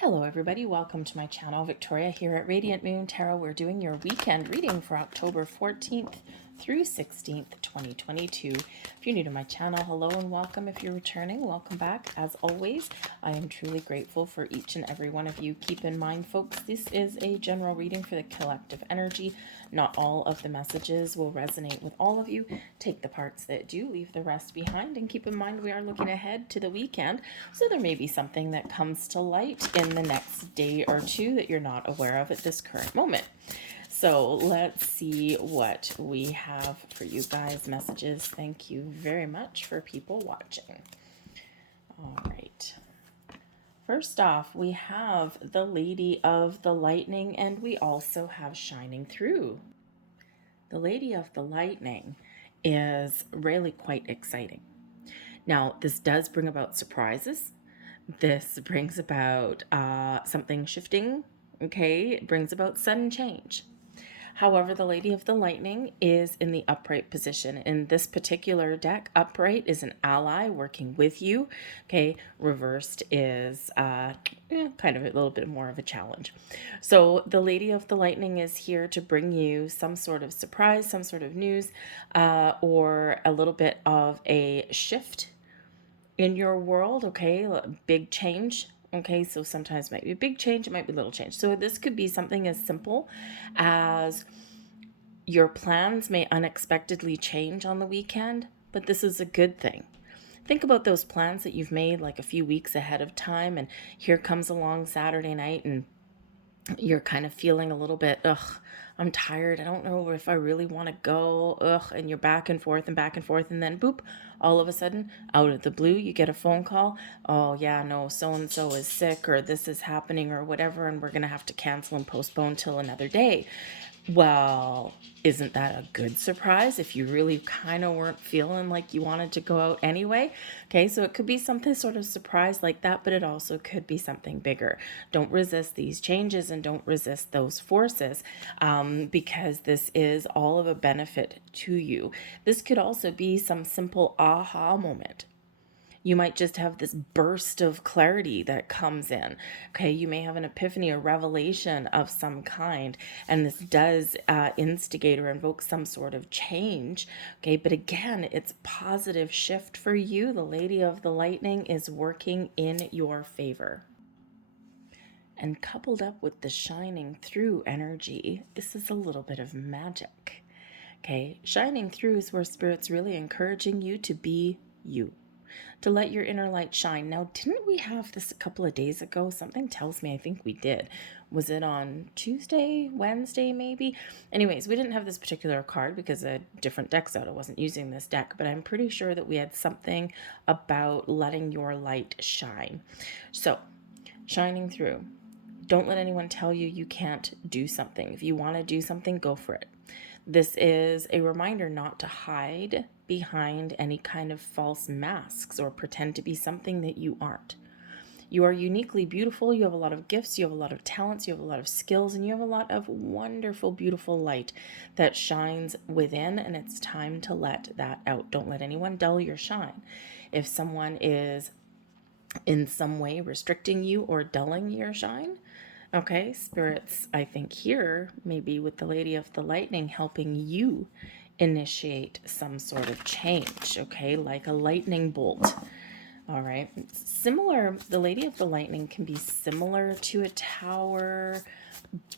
Hello everybody, welcome to my channel. Victoria here at Radiant Moon Tarot. We're doing your weekend reading for October 14th through 16th, 2022. If you're new to my channel, hello and welcome. If you're returning, welcome back. As always, I am truly grateful for each and every one of you. Keep in mind, folks, this is a general reading for the collective energy. Not all of the messages will resonate with all of you. Take the parts that do, leave the rest behind, and keep in mind we are looking ahead to the weekend, so there may be something that comes to light in the next day or two that you're not aware of at this current moment. So let's see what we have for you guys. Messages. Thank you very much for people watching. All right. First off, we have the Lady of the Lightning, and we also have Shining Through. The Lady of the Lightning is really quite exciting. Now, this does bring about surprises. This brings about something shifting, okay? It brings about sudden change. However, the Lady of the Lightning is in the upright position. In this particular deck, upright is an ally working with you, okay? Reversed is kind of a little bit more of a challenge. So the Lady of the Lightning is here to bring you some sort of surprise, some sort of news, or a little bit of a shift in your world, okay? A big change. Okay, so sometimes it might be a big change, it might be a little change. So this could be something as simple as your plans may unexpectedly change on the weekend, but this is a good thing. Think about those plans that you've made like a few weeks ahead of time, and here comes along Saturday night and you're kind of feeling a little bit, I'm tired. I don't know if I really want to go. And you're back and forth and back and forth. And then boop, all of a sudden, out of the blue, you get a phone call. Oh yeah, no, so-and-so is sick, or this is happening, or whatever. And we're going to have to cancel and postpone till another day. Well, isn't that a good surprise if you really kind of weren't feeling like you wanted to go out anyway? Okay, so it could be something sort of surprise like that, but it also could be something bigger. Don't resist these changes and don't resist those forces, because this is all of a benefit to you. This could also be some simple aha moment. You might just have this burst of clarity that comes in. Okay, you may have an epiphany or revelation of some kind, and this does instigate or invoke some sort of change. Okay, but again, it's positive shift for you. The Lady of the Lightning is working in your favor. And coupled up with the shining through energy, this is a little bit of magic. Okay, shining through is where Spirit's really encouraging you to be you, to let your inner light shine. Now, didn't we have this a couple of days ago? Something tells me I think we did. Was it on Tuesday, Wednesday, maybe? Anyways, we didn't have this particular card because a different deck's out. I wasn't using this deck, but I'm pretty sure that we had something about letting your light shine. So, shining through. Don't let anyone tell you you can't do something. If you want to do something, go for it. This is a reminder not to hide behind any kind of false masks or pretend to be something that you aren't. You are uniquely beautiful. You have a lot of gifts. You have a lot of talents. You have a lot of skills. And you have a lot of wonderful, beautiful light that shines within. And it's time to let that out. Don't let anyone dull your shine. If someone is in some way restricting you or dulling your shine, okay, Spirits, I think here, maybe with the Lady of the Lightning helping you initiate some sort of change, okay, like a lightning bolt. All right, similar, the Lady of the Lightning can be similar to a tower,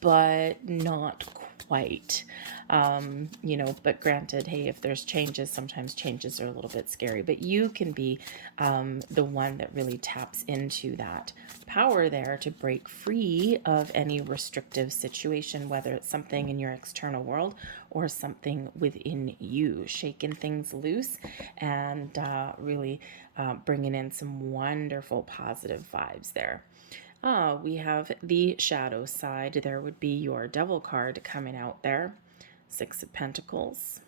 but not quite. But granted, hey, if there's changes, sometimes changes are a little bit scary, but you can be the one that really taps into that power there to break free of any restrictive situation, whether it's something in your external world or something within you, shaking things loose and really bringing in some wonderful positive vibes there. We have the shadow side. There would be your Devil card coming out there. 6 of Pentacles.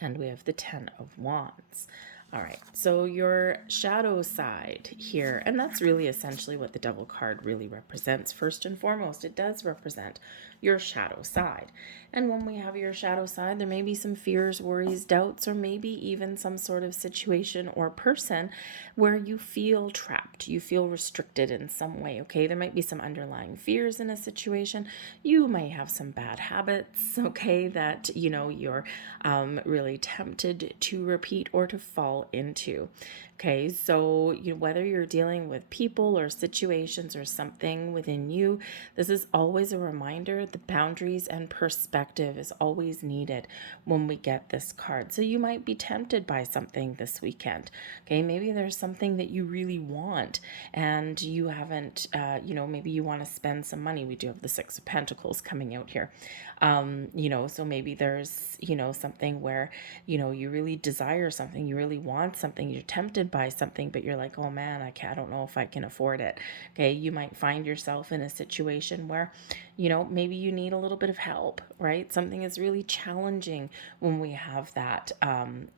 And we have the 10 of Wands. All right, so your shadow side here, and that's really essentially what the Devil card really represents. First and foremost, it does represent your shadow side. And when we have your shadow side, there may be some fears, worries, doubts, or maybe even some sort of situation or person where you feel trapped, you feel restricted in some way, okay? There might be some underlying fears in a situation. You may have some bad habits, okay, that, you're really tempted to repeat or to fall into. Okay, so whether you're dealing with people or situations or something within you, this is always a reminder the boundaries and perspective is always needed when we get this card. So you might be tempted by something this weekend. Okay, maybe there's something that you really want and you haven't, maybe you want to spend some money. We do have the Six of Pentacles coming out here. So maybe there's, something where, you really desire something, you really want something, you're tempted by something, but you're like, oh man, I don't know if I can afford it. Okay. You might find yourself in a situation where, maybe you need a little bit of help, right? Something is really challenging when we have that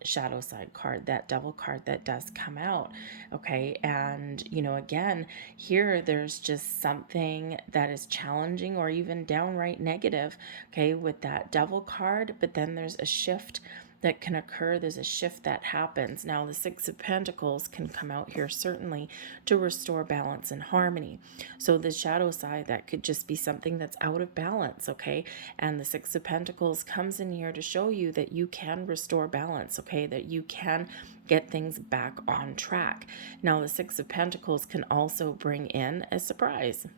shadow side card, that Devil card that does come out. Okay. And, again, here there's just something that is challenging or even downright negative, okay, with that Devil card. But then there's a shift that can occur. There's a shift that happens. Now, the Six of Pentacles can come out here certainly to restore balance and harmony. So the shadow side, that could just be something that's out of balance, okay? And the Six of Pentacles comes in here to show you that you can restore balance, okay? That you can get things back on track. Now, the Six of Pentacles can also bring in a surprise.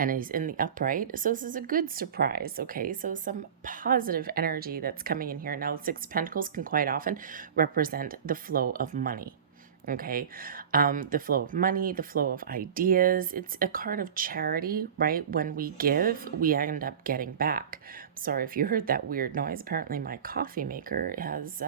And he's in the upright. So this is a good surprise, okay? So some positive energy that's coming in here. Now, the Six of Pentacles can quite often represent the flow of money, okay? The flow of money, the flow of ideas. It's a card of charity, right? When we give, we end up getting back. Sorry if you heard that weird noise. Apparently my coffee maker has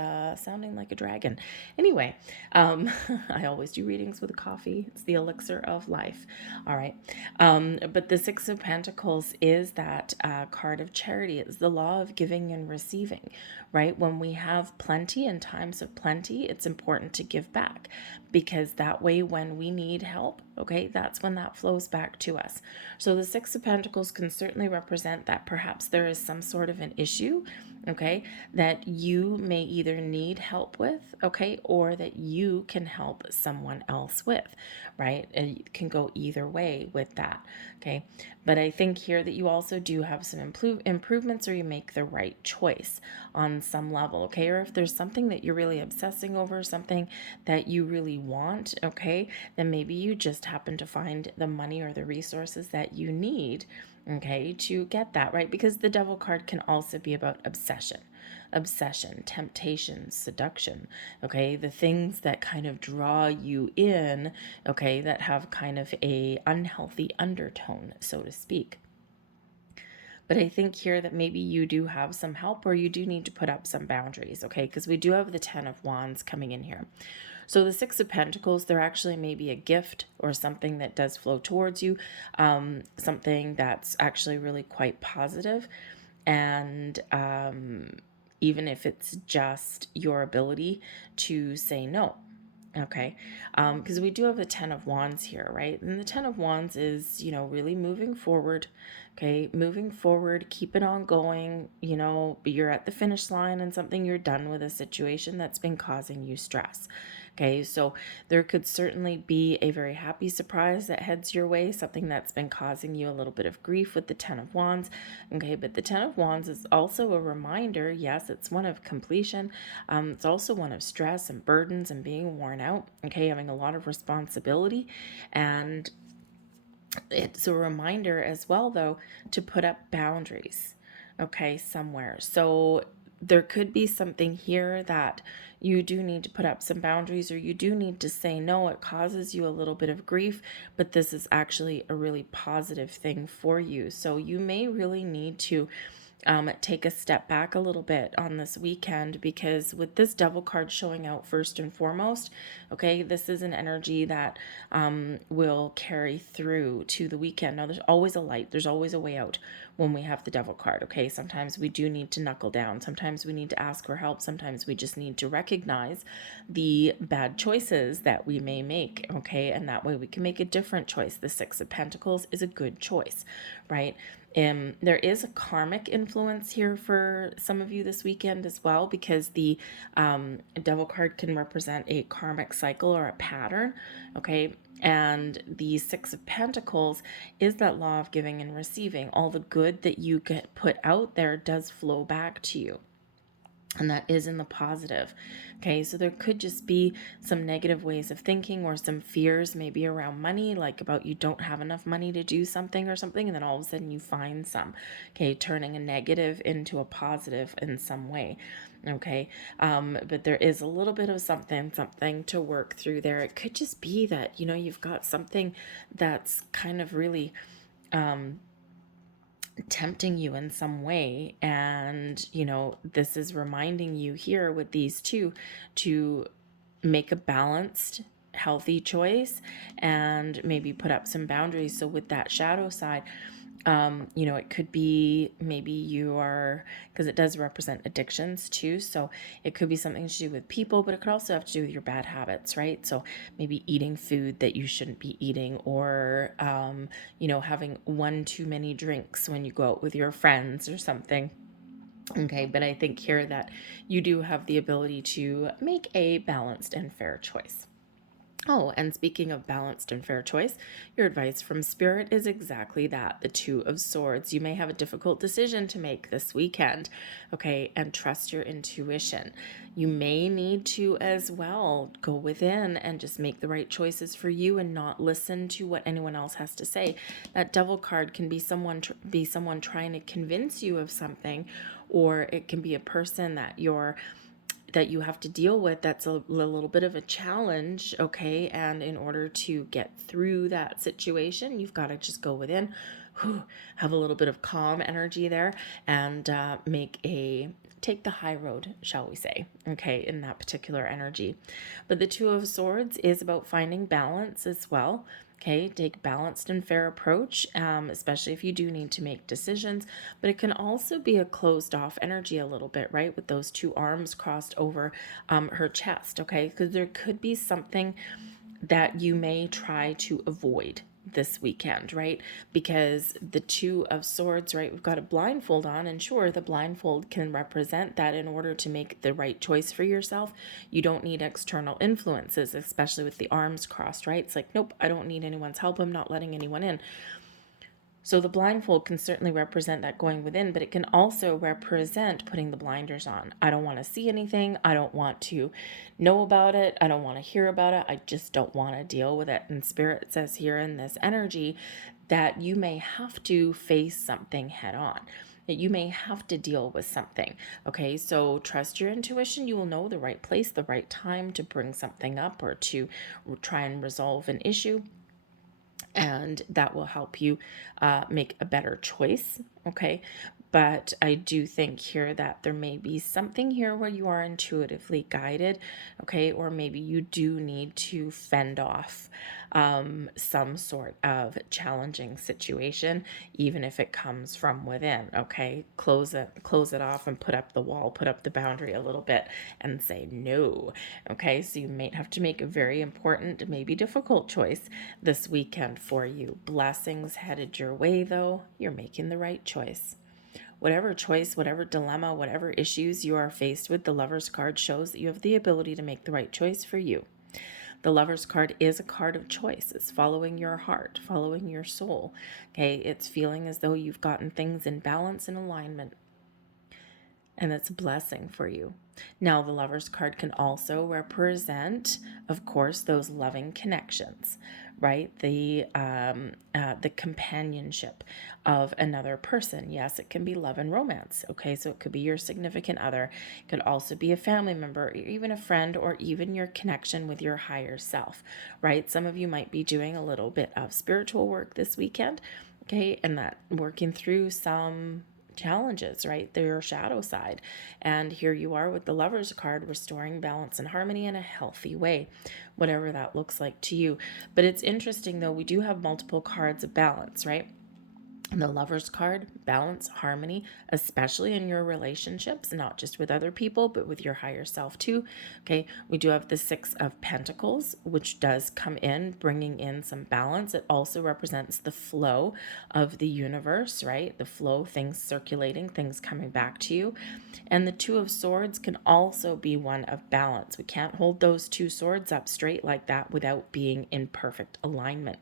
sounding like a dragon. Anyway, I always do readings with a coffee. It's the elixir of life. All right. But the Six of Pentacles is that card of charity. It's the law of giving and receiving, right? When we have plenty in times of plenty, it's important to give back, because that way when we need help, okay, that's when that flows back to us. So the Six of Pentacles can certainly represent that perhaps there is some sort of an issue, okay, that you may either need help with, okay, or that you can help someone else with, right? And it can go either way with that, okay? But I think here that you also do have some improvements, or you make the right choice on some level, okay? Or if there's something that you're really obsessing over, something that you really want, okay, then maybe you just happen to find the money or the resources that you need, okay, to get that, right? Because the Devil card can also be about obsession, temptation, seduction, okay, the things that kind of draw you in, okay, that have kind of a unhealthy undertone, so to speak. But I think here that maybe you do have some help, or you do need to put up some boundaries, okay, because we do have the Ten of Wands coming in here. So the Six of Pentacles, there actually may be a gift or something that does flow towards you, something that's actually really quite positive. And even if it's just your ability to say no, okay, because we do have the Ten of Wands here, right? And the Ten of Wands is, really moving forward, okay, moving forward, keep it on going, you're at the finish line and something, you're done with a situation that's been causing you stress. Okay, so there could certainly be a very happy surprise that heads your way, something that's been causing you a little bit of grief with the Ten of Wands. Okay, but the Ten of Wands is also a reminder, yes, it's one of completion. It's also one of stress and burdens and being worn out, okay, having a lot of responsibility. And it's a reminder as well, though, to put up boundaries, okay, somewhere. So there could be something here that you do need to put up some boundaries, or you do need to say no. It causes you a little bit of grief, but this is actually a really positive thing for you. So you may really need to take a step back a little bit on this weekend, because with this Devil card showing out first and foremost, okay, this is an energy that will carry through to the weekend. Now, there's always a light, there's always a way out when we have the Devil card, okay? Sometimes we do need to knuckle down, sometimes we need to ask for help, sometimes we just need to recognize the bad choices that we may make, okay? And that way we can make a different choice. The Six of Pentacles is a good choice, right? There is a karmic influence here for some of you this weekend as well, because the Devil card can represent a karmic cycle or a pattern, okay? And the Six of Pentacles is that law of giving and receiving. All the good that you get put out there does flow back to you. And that is in the positive. Okay, so there could just be some negative ways of thinking, or some fears maybe around money, like about you don't have enough money to do something or something, and then all of a sudden you find some. Okay, turning a negative into a positive in some way. Okay, but there is a little bit of something to work through there. It could just be that, you've got something that's kind of really tempting you in some way, and this is reminding you here with these two to make a balanced, healthy choice, and maybe put up some boundaries. So with that shadow side, it could be maybe you are, because it does represent addictions too. So it could be something to do with people, but it could also have to do with your bad habits, right? So maybe eating food that you shouldn't be eating, or, having one too many drinks when you go out with your friends or something. Okay, but I think here that you do have the ability to make a balanced and fair choice. Oh, and speaking of balanced and fair choice, your advice from Spirit is exactly that, the Two of Swords. You may have a difficult decision to make this weekend, okay, and trust your intuition. You may need to as well go within and just make the right choices for you and not listen to what anyone else has to say. That Devil card can be someone trying to convince you of something, or it can be a person that you have to deal with that's a little bit of a challenge, okay? And in order to get through that situation, you've got to just go within, have a little bit of calm energy there, and take the high road, shall we say, okay, in that particular energy. But the Two of Swords is about finding balance as well. Okay, take balanced and fair approach, especially if you do need to make decisions. But it can also be a closed off energy a little bit, right? With those two arms crossed over her chest, okay? Because there could be something that you may try to avoid this weekend, right? Because the Two of Swords, right? We've got a blindfold on, and sure, the blindfold can represent that in order to make the right choice for yourself. You don't need external influences, especially with the arms crossed, right? It's like, nope, I don't need anyone's help. I'm not letting anyone in. So the blindfold can certainly represent that going within, but it can also represent putting the blinders on. I don't want to see anything. I don't want to know about it. I don't want to hear about it. I just don't want to deal with it. And Spirit says here in this energy that you may have to face something head on, that you may have to deal with something. Okay, so trust your intuition. You will know the right place, the right time to bring something up or to try and resolve an issue, and that will help you make a better choice, okay? But I do think here that there may be something here where you are intuitively guided, okay? Or maybe you do need to fend off some sort of challenging situation, even if it comes from within, okay? Close it off and put up the wall, put up the boundary a little bit and say no, okay? So you may have to make a very important, maybe difficult choice this weekend for you. Blessings headed your way, though. You're making the right choice. Whatever choice, whatever dilemma, whatever issues you are faced with, the Lover's card shows that you have the ability to make the right choice for you. The Lover's card is a card of choice. It's following your heart, following your soul. Okay, it's feeling as though you've gotten things in balance and alignment. And it's a blessing for you. Now, the Lover's card can also represent, of course, those loving connections, right? The companionship of another person. Yes, it can be love and romance. Okay, so it could be your significant other. It could also be a family member, or even a friend, or even your connection with your higher self, right? Some of you might be doing a little bit of spiritual work this weekend, okay, and that working through some challenges, right? They're your shadow side. And here you are with the Lover's card, restoring balance and harmony in a healthy way, whatever that looks like to you. But it's interesting though, we do have multiple cards of balance, right? And the Lover's card, balance, harmony, especially in your relationships, not just with other people, but with your higher self too. Okay, we do have the Six of Pentacles, which does come in, bringing in some balance. It also represents the flow of the universe, right? The flow, things circulating, things coming back to you. And the Two of Swords can also be one of balance. We can't hold those two swords up straight like that without being in perfect alignment.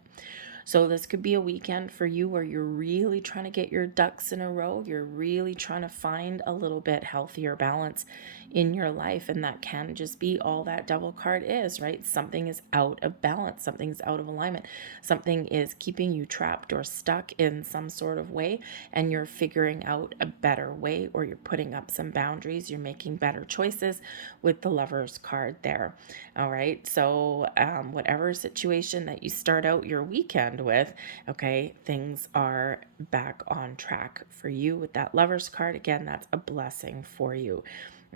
So this could be a weekend for you where you're really trying to get your ducks in a row. You're really trying to find a little bit healthier balance in your life. And that can just be all that Devil card is, right? Something is out of balance. Something's out of alignment. Something is keeping you trapped or stuck in some sort of way. And you're figuring out a better way, or you're putting up some boundaries. You're making better choices with the Lover's card there. All right. So whatever situation that you start out your weekend with, okay, things are back on track for you with that Lover's card. Again, that's a blessing for you.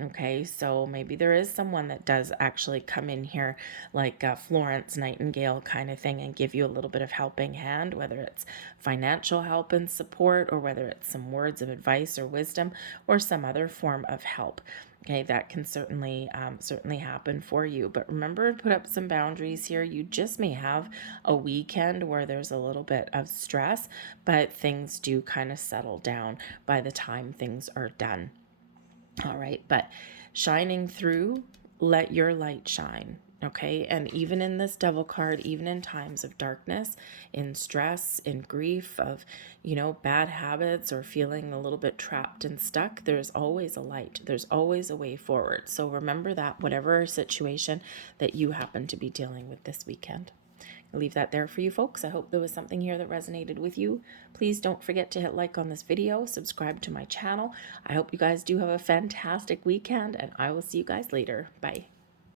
Okay, so maybe there is someone that does actually come in here like Florence Nightingale kind of thing and give you a little bit of helping hand, whether it's financial help and support, or whether it's some words of advice or wisdom, or some other form of help. Okay, that can certainly happen for you. But remember to put up some boundaries here. You just may have a weekend where there's a little bit of stress, but things do kind of settle down by the time things are done. All right, but shining through, let your light shine. Okay, and even in this Devil card, even in times of darkness, in stress, in grief, of, bad habits, or feeling a little bit trapped and stuck, there's always a light. There's always a way forward. So remember that, whatever situation that you happen to be dealing with this weekend. I'll leave that there for you folks. I hope there was something here that resonated with you. Please don't forget to hit like on this video, subscribe to my channel. I hope you guys do have a fantastic weekend, and I will see you guys later. Bye.